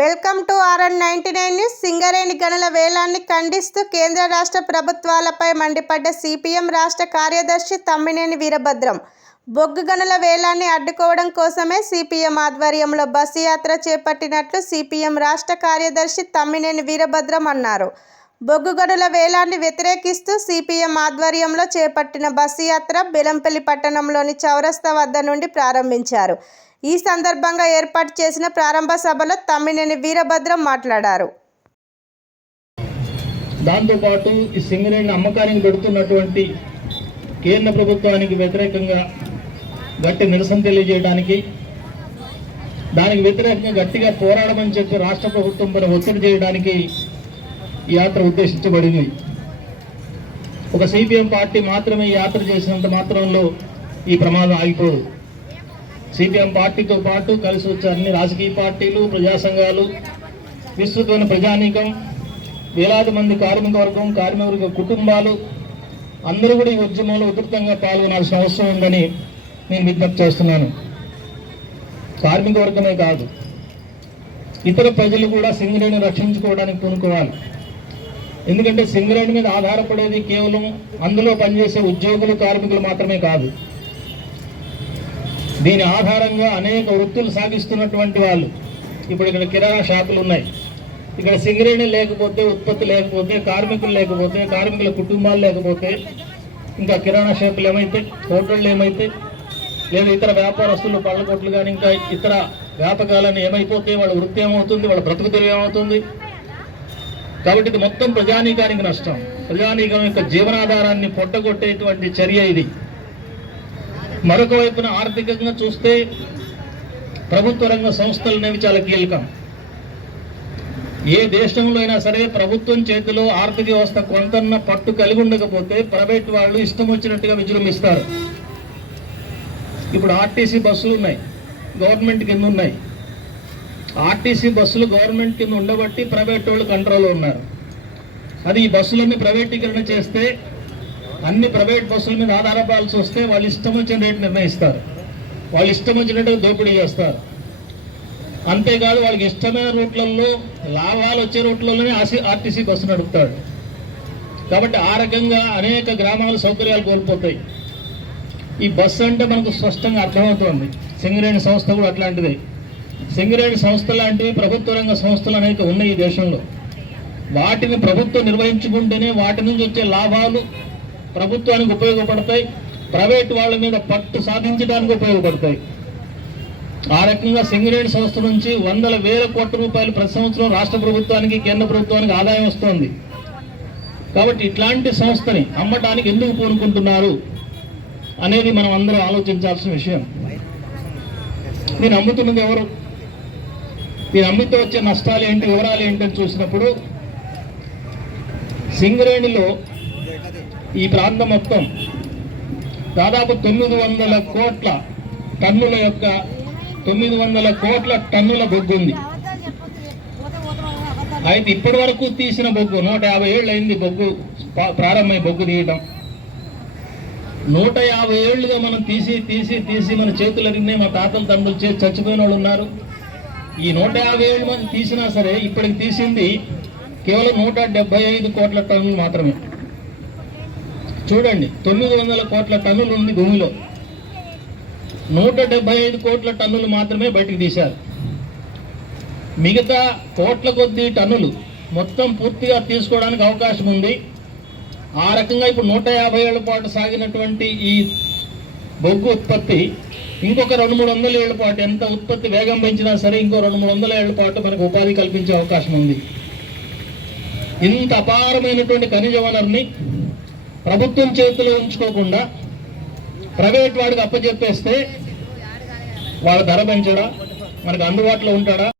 Welcome to RN99 news. Singareni గనుల వేలాన్ని ఖండిస్తూ కేంద్ర రాష్ట్ర ప్రభుత్వాలపై మండిపడ్డ సిపిఎం రాష్ట్ర కార్యదర్శి తమ్మినేని వీరభద్రం బొగ్గు గనుల వేలాన్ని అడ్డుకోవడం కోసమే సిపిఎం ఆధ్వర్యంలో బస్సు యాత్ర చేపట్టినట్లు సిపిఎం రాష్ట్ర కార్యదర్శి తమ్మినేని వీరభద్రం అన్నారు. బొగ్గు గనుల వేలాన్ని వ్యతిరేకిస్తూ సిపిఎం ఆధ్వర్యంలో చేపట్టిన బస్సు యాత్ర బెలంపల్లి పట్టణంలోని చౌరస్తా వద్ద నుండి ప్రారంభించారు. ఈ సందర్భంగా ఏర్పాటు చేసిన ప్రారంభ సభలో తమ్మినేని వీరభద్రం మాట్లాడారు. దాంతోపాటు ఈ సింగరేణి అమ్మకానికి పెడుతున్నటువంటి కేంద్ర ప్రభుత్వానికి వ్యతిరేకంగా గట్టి నిరసన తెలియజేయడానికి, దానికి వ్యతిరేకంగా గట్టిగా పోరాడమని చెప్పి రాష్ట్ర ప్రభుత్వం పైన ఒత్తిడి చేయడానికి ఈ యాత్ర ఉద్దేశించబడింది. ఒక సిపిఎం పార్టీ మాత్రమే ఈ యాత్ర చేసినంత మాత్రంలో ఈ ప్రమాదం ఆగిపోదు. సిపిఎం పార్టీతో పాటు కలిసి వచ్చే అన్ని రాజకీయ పార్టీలు, ప్రజా సంఘాలు, విస్తృతమైన ప్రజానీకం, వేలాది మంది కార్మిక వర్గం, కార్మిక కుటుంబాలు అందరూ కూడా ఈ ఉద్యమంలో ఉధృతంగా పాల్గొనాల్సిన అవసరం ఉందని నేను విజ్ఞప్తి చేస్తున్నాను. కార్మిక వర్గమే కాదు, ఇతర ప్రజలు కూడా సింగరేణిని రక్షించుకోవడానికి పూనుకోవాలి. ఎందుకంటే సింగరేణి మీద ఆధారపడేది కేవలం అందులో పనిచేసే ఉద్యోగులు, కార్మికులు మాత్రమే కాదు. దీని ఆధారంగా అనేక వృత్తులు సాగిస్తున్నటువంటి వాళ్ళు. ఇప్పుడు ఇక్కడ కిరాణా షాపులు ఉన్నాయి. ఇక్కడ సింగరేణి లేకపోతే, ఉత్పత్తి లేకపోతే, కార్మికులు లేకపోతే, కార్మికుల కుటుంబాలు లేకపోతే, ఇంకా కిరాణా షాపులు ఏమైతే, హోటళ్ళు ఏమైతే, లేదా ఇతర వ్యాపారస్తులు, పళ్ళ కొట్లు కానీ ఇంకా ఇతర వ్యాపకాలను ఏమైపోతే వాళ్ళ వృత్తి ఏమవుతుంది, వాళ్ళ బ్రతుకు తెరువు ఏమవుతుంది. కాబట్టి ఇది మొత్తం ప్రజానీకానికి నష్టం. ప్రజానీకం యొక్క జీవనాధారాన్ని పొట్టగొట్టేటువంటి చర్య ఇది. మరొక వైపున ఆర్థికంగా చూస్తే ప్రభుత్వ రంగ సంస్థలు అనేవి చాలా కీలకం. ఏ దేశంలో అయినా సరే ప్రభుత్వం చేతిలో ఆర్థిక వ్యవస్థ కొంతన్న పట్టు కలిగి ఉండకపోతే ప్రైవేట్ వాళ్ళు ఇష్టం వచ్చినట్టుగా విజృంభిస్తారు. ఇప్పుడు ఆర్టీసీ బస్సులు ఉన్నాయి, గవర్నమెంట్ కింద ఉన్నాయి. ఆర్టీసీ బస్సులు గవర్నమెంట్ కింద ఉండబట్టి ప్రైవేట్ వాళ్ళు కంట్రోల్లో ఉన్నారు. అది ఈ బస్సులన్నీ ప్రైవేటీకరణ చేస్తే, అన్ని ప్రైవేట్ బస్సుల మీద ఆధారపడాల్సి వస్తే వాళ్ళు ఇష్టం వచ్చిన రేటు నిర్ణయిస్తారు, వాళ్ళు ఇష్టం వచ్చినట్టుగా దోపిడీ చేస్తారు. అంతేకాదు వాళ్ళకి ఇష్టమైన రూట్లలో, లాభాలు వచ్చే రూట్లలోనే ఆర్టీసీ బస్సు నడుపుతాడు. కాబట్టి ఆ రకంగా అనేక గ్రామాల సౌకర్యాలు కోల్పోతాయి. ఈ బస్సు అంటే మనకు స్పష్టంగా అర్థమవుతుంది. సింగరేణి సంస్థ కూడా అట్లాంటిదే. సింగరేణి సంస్థ లాంటివి ప్రభుత్వ రంగ సంస్థలు అనేక ఉన్నాయి ఈ దేశంలో. వాటిని ప్రభుత్వం నిర్వహించుకుంటేనే వాటి నుంచి వచ్చే లాభాలు ప్రభుత్వానికి ఉపయోగపడతాయి, ప్రైవేట్ వాళ్ళ మీద పట్టు సాధించడానికి ఉపయోగపడతాయి. ఆ రకంగా సింగరేణి సంస్థ నుంచి వందల వేల కోట్ల రూపాయలు ప్రతి సంవత్సరం రాష్ట్ర ప్రభుత్వానికి, కేంద్ర ప్రభుత్వానికి ఆదాయం వస్తుంది. కాబట్టి ఇట్లాంటి సంస్థని అమ్మటానికి ఎందుకు పూనుకుంటున్నారు అనేది మనం అందరం ఆలోచించాల్సిన విషయం. దీన్ని అమ్ముతున్నది ఎవరు, దీన్ని అమ్మితే వచ్చే నష్టాలు ఏంటి, వివరాలు ఏంటని చూసినప్పుడు సింగరేణిలో ఈ ప్రాంతం మొత్తం దాదాపు 900 కోట్ల టన్నుల బొగ్గు ఉంది. అయితే ఇప్పటి వరకు తీసిన బొగ్గు 150 ఏళ్ళు అయింది. బొగ్గు ప్రారంభమై బొగ్గు తీయటం 150 ఏళ్ళుగా మనం తీసి మన చేతులు అరిగినాయి. మా తాతల తండ్రులు చేసి చచ్చిపోయిన వాళ్ళు ఉన్నారు. ఈ 150 ఏళ్ళు మనం తీసినా సరే ఇప్పటికి తీసింది కేవలం 175 కోట్ల టన్నులు మాత్రమే. చూడండి, 900 కోట్ల టన్నులు ఉంది భూమిలో, 175 కోట్ల టన్నులు మాత్రమే బయటకు తీశారు. మిగతా కోట్ల కొద్ది టన్నులు మొత్తం పూర్తిగా తీసుకోవడానికి అవకాశం ఉంది. ఆ రకంగా ఇప్పుడు 150 ఏళ్ల పాటు సాగినటువంటి ఈ బొగ్గు ఉత్పత్తి ఇంకొక 200-300 ఏళ్ల పాటు, ఎంత ఉత్పత్తి వేగం పెంచినా సరే ఇంకో 200-300 ఏళ్ల పాటు మనకు ఉపాధి కల్పించే అవకాశం ఉంది. ఇంత అపారమైనటువంటి ఖనిజ వనరుని ప్రభుత్వం చేతిలో ఉంచుకోకుండా ప్రైవేట్ వాడికి అప్పచెప్పేస్తే వాళ్ళ ధర పెంచడా, మనకు అందుబాటులో ఉంటాడా?